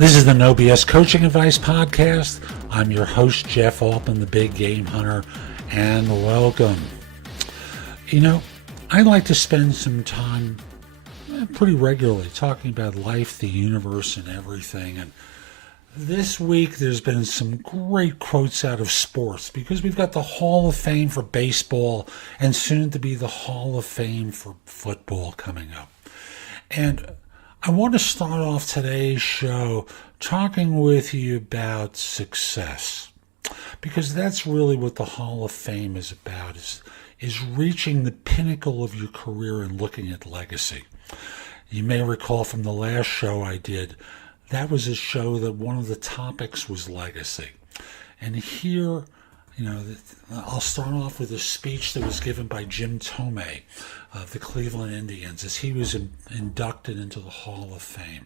This is the No BS Coaching Advice Podcast. I'm your host, Jeff Altman, the Big Game Hunter, and welcome. You know, I like to spend some time pretty regularly talking about life, the universe, and everything. And this week, there's been some great quotes out of sports because we've got the Hall of Fame for baseball and soon to be the Hall of Fame for football coming up. And I want to start off today's show talking with you about success, because that's really what the Hall of Fame is about, is reaching the pinnacle of your career and looking at legacy. You may recall from the last show I did, that was a show that one of the topics was legacy. And here, I'll start off with a speech that was given by Jim Thome of the Cleveland Indians as he was inducted into the Hall of Fame.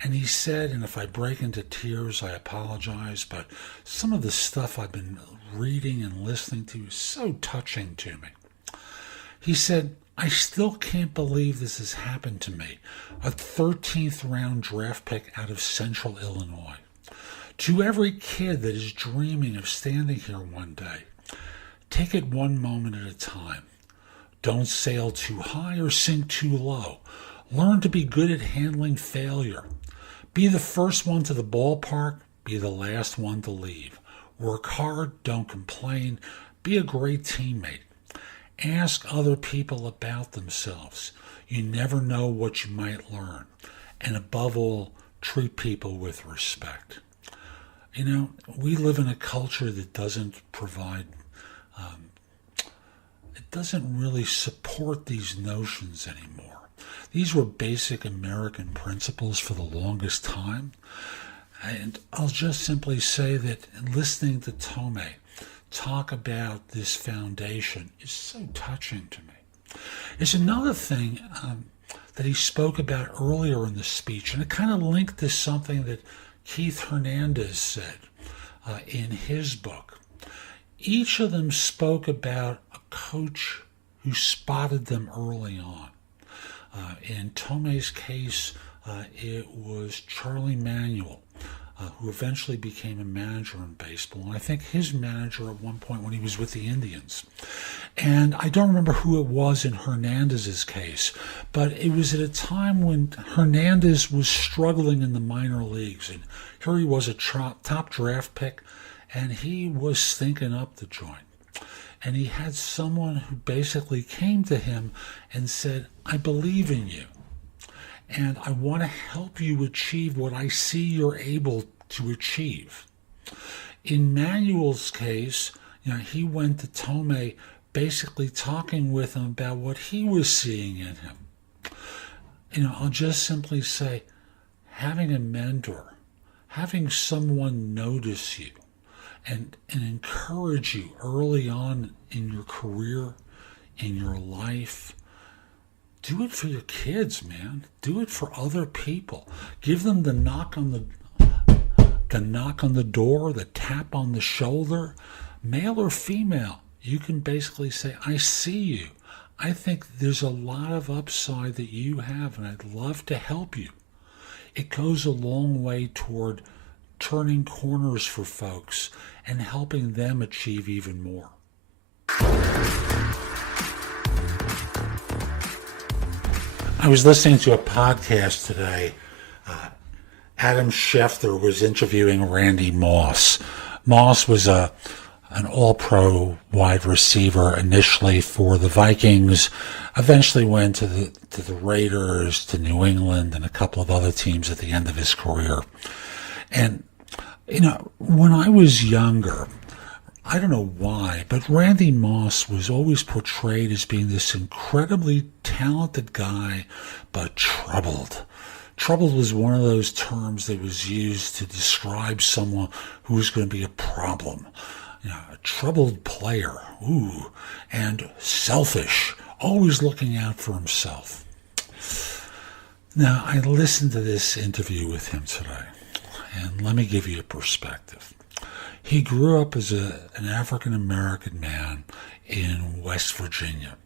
And he said, and if I break into tears, I apologize, but some of the stuff I've been reading and listening to is so touching to me. He said, "I still can't believe this has happened to me, a 13th round draft pick out of Central Illinois. To every kid that is dreaming of standing here one day, take it one moment at a time. Don't sail too high or sink too low. Learn to be good at handling failure. Be the first one to the ballpark. Be the last one to leave. Work hard. Don't complain. Be a great teammate. Ask other people about themselves. You never know what you might learn. And above all, treat people with respect." You know, we live in a culture that doesn't provide, it doesn't really support these notions anymore. These were basic American principles for the longest time. And I'll just simply say that listening to Thome talk about this foundation is so touching to me. There's another thing that he spoke about earlier in the speech, and it kind of linked to something that Keith Hernandez said in his book. Each of them spoke about a coach who spotted them early on. In Thome's case, it was Charlie Manuel, who eventually became a manager in baseball, and I think his manager at one point when he was with the Indians. And I don't remember who it was in Hernandez's case, but it was at a time when Hernandez was struggling in the minor leagues, and here he was a top draft pick, and he was stinking up the joint. And he had someone who basically came to him and said, "I believe in you, and I want to help you achieve what I see you're able to achieve." In Manuel's case, he went to Thome basically talking with him about what he was seeing in him. I'll just simply say, having a mentor, having someone notice you and encourage you early on in your career, in your life, do it for your kids, man. Do it for other people. Give them the knock on the door, the tap on the shoulder, male or female. You can basically say, "I see you. I think there's a lot of upside that you have, and I'd love to help you." It goes a long way toward turning corners for folks and helping them achieve even more. I was listening to a podcast today. Adam Schefter was interviewing Randy Moss. Moss was an all-pro wide receiver initially for the Vikings, eventually went to the Raiders, to New England, and a couple of other teams at the end of his career. And, when I was younger, I don't know why, but Randy Moss was always portrayed as being this incredibly talented guy, but troubled. Troubled was one of those terms that was used to describe someone who was going to be a problem. A troubled player, and selfish, always looking out for himself. Now, I listened to this interview with him today, and let me give you a perspective. He grew up as an African-American man in West Virginia.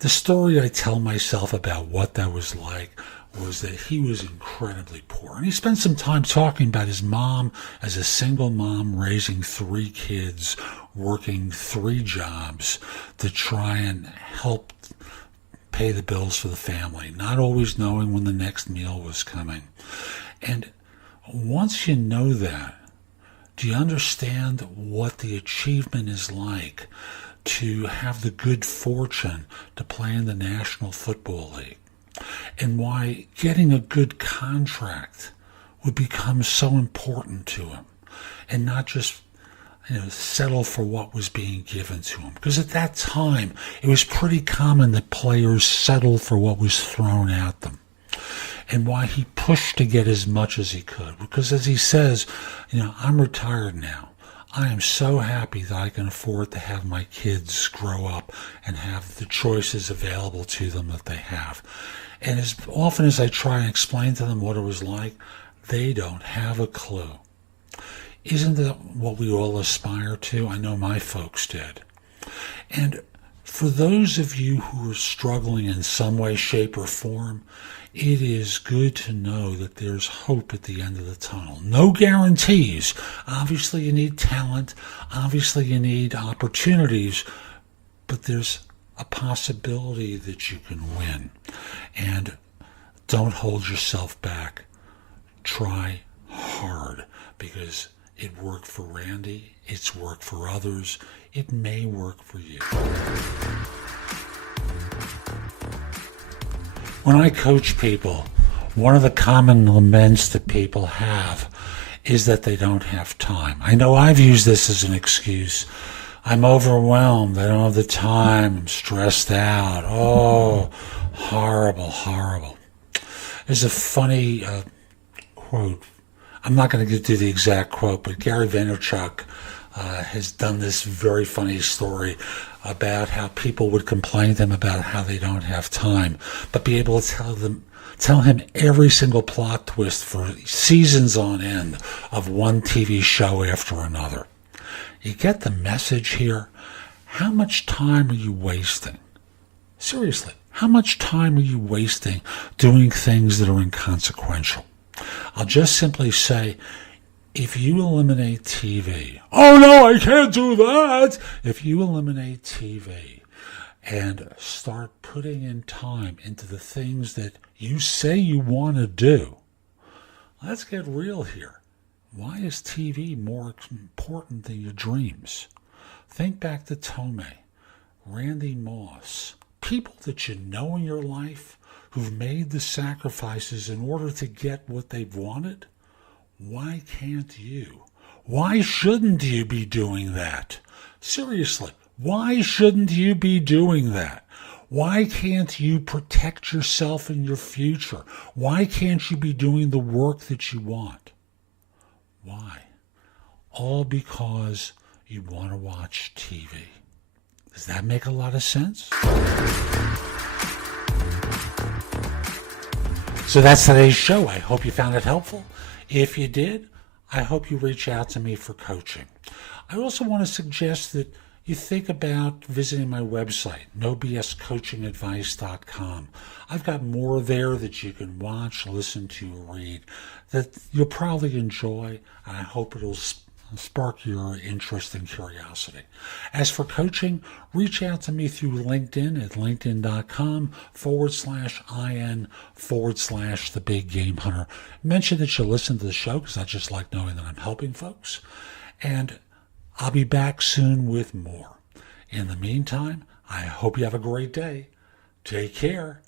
The story I tell myself about what that was like was that he was incredibly poor. And he spent some time talking about his mom as a single mom raising 3 kids, working 3 jobs to try and help pay the bills for the family, not always knowing when the next meal was coming. And once you know that, do you understand what the achievement is like to have the good fortune to play in the National Football League? And why getting a good contract would become so important to him, and not just settle for what was being given to him. Because at that time, it was pretty common that players settled for what was thrown at them. And why he pushed to get as much as he could. Because as he says, I'm retired now. I am so happy that I can afford to have my kids grow up and have the choices available to them that they have. And as often as I try and explain to them what it was like, they don't have a clue. Isn't that what we all aspire to? I know my folks did. And for those of you who are struggling in some way, shape, or form, it is good to know that there's hope at the end of the tunnel. No guarantees. Obviously, you need talent. Obviously, you need opportunities. But there's a possibility that you can win. And don't hold yourself back. Try hard, because it worked for Randy. It's worked for others. It may work for you. When I coach people, one of the common laments that people have is that they don't have time. I know I've used this as an excuse. I'm overwhelmed. I don't have the time. I'm stressed out. Oh, horrible, horrible. There's a funny quote. I'm not going to get to the exact quote, but Gary Vaynerchuk has done this very funny story about how people would complain to him about how they don't have time, but be able to tell him every single plot twist for seasons on end of one TV show after another. You get the message here? How much time are you wasting? Seriously, how much time are you wasting doing things that are inconsequential? I'll just simply say, if you eliminate TV, oh no, I can't do that. If you eliminate TV and start putting in time into the things that you say you want to do, let's get real here. Why is TV more important than your dreams? Think back to Thome, Randy Moss, people that you know in your life who've made the sacrifices in order to get what they've wanted. Why can't you? Why shouldn't you be doing that? Seriously, why shouldn't you be doing that? Why can't you protect yourself and your future? Why can't you be doing the work that you want? Why? All because you want to watch TV. Does that make a lot of sense? So that's today's show. I hope you found it helpful. If you did, I hope you reach out to me for coaching. I also want to suggest that you think about visiting my website, nobscoachingadvice.com. I've got more there that you can watch, listen to, read, that you'll probably enjoy, and I hope it'll spark your interest and curiosity. As for coaching, reach out to me through LinkedIn at linkedin.com/IN/The Big Game Hunter. Mention that you listen to the show, because I just like knowing that I'm helping folks. And I'll be back soon with more. In the meantime, I hope you have a great day. Take care.